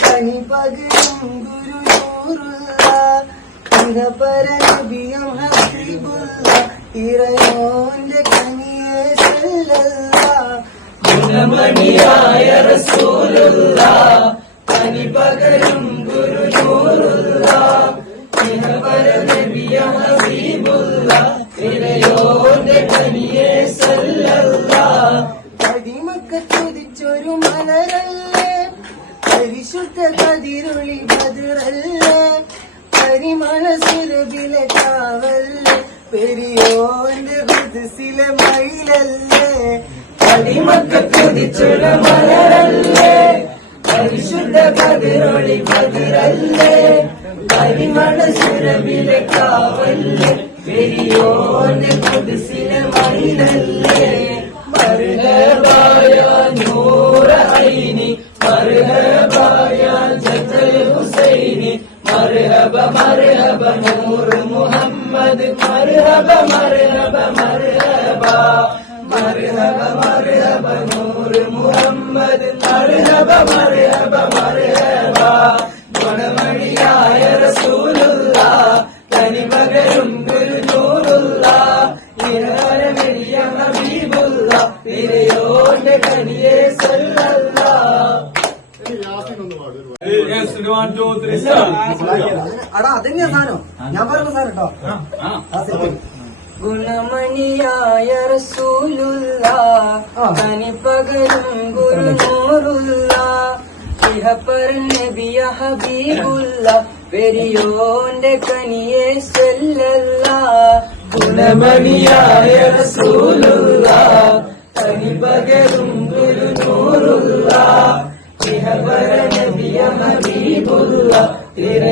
കനി പകരും ഗുരുനൂറുള്ള ഇഹപരനബിയം ഹബീബുള്ള ഇറയോന്റെ കനിയെ ഗുണമണിയായ റസൂലുള്ള തനി പകരും ഗുരുനൂറുള്ള ഇഹപര പരിശുദ്ധ കതിരുളി ബദുറല്ല പരിമള സുരഭിലെ കാവല്ലേ പെരിയോന്റെ ഹൃദസിലെ മയിലല്ലേ അടിമക്ക കുതിച്ചുള്ള മലരല്ലേ പരിശുദ്ധ കതിരൊളി കതിരല്ലേ പരിമള സുരവിലെ കാവല്ലേ പെരിയോന്റെ കുതിസിലെ മയിലല്ലേ മറുഹബായ மருஹப மருஹப நூறு முகம்மது மருஹப மருஹப மருஹபா மருஹப மருஹப நூறு முகம்மது மருஹப மருஹப மருஹபா അടാ സാധനം? ഞാൻ പറഞ്ഞ സാധനം കേട്ടോ. ആ ഗുണമണിയായ റസൂലുള്ള. തനി പകരും ഗുരുനൂറുള്ള നബിയ ഹബീബുള്ള പെരിയോന്റെ കനിയെ സെല്ലല്ല ഗുണമണിയായ റസൂലുള്ള തനി പകരും ഗുരുനൂറുള്ള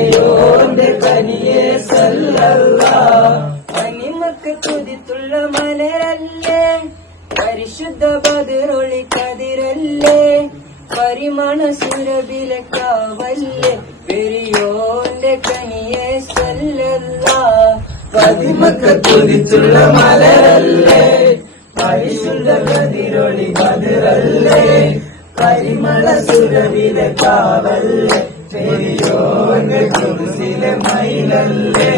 തിരയോന്റെ കനിയെ സല്ലല്ല. കനിമക്ക് തുതിത്തുള്ള മലരല്ലേ? പരിശുദ്ധ ബദിറൊളി കതിരല്ലേ? പരിമണ സുരബിലെ കാവല്ലേ? പെരിയോന്റെ കനിയെ സല്ലല്ല. പതിമക്ക് തുതിച്ചുള്ള മലരല്ലേ? പരിശുദ്ധ കതിരൊളി കതിരല്ലേ? പരിമള സുരവിലെ കാവല്ലേ? പെരിയോന് കുരിശിലെ മൈലല്ലേ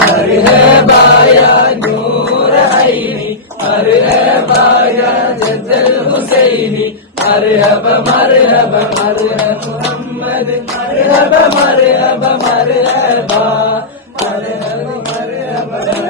മർഹബായ നൂർ ഐനി മർഹബായ ജദൽ ഹുസൈനി മർഹബ മർഹബ മർഹബ മുഹമ്മദ് മർഹബ മർഹബ മർഹബ മർഹബ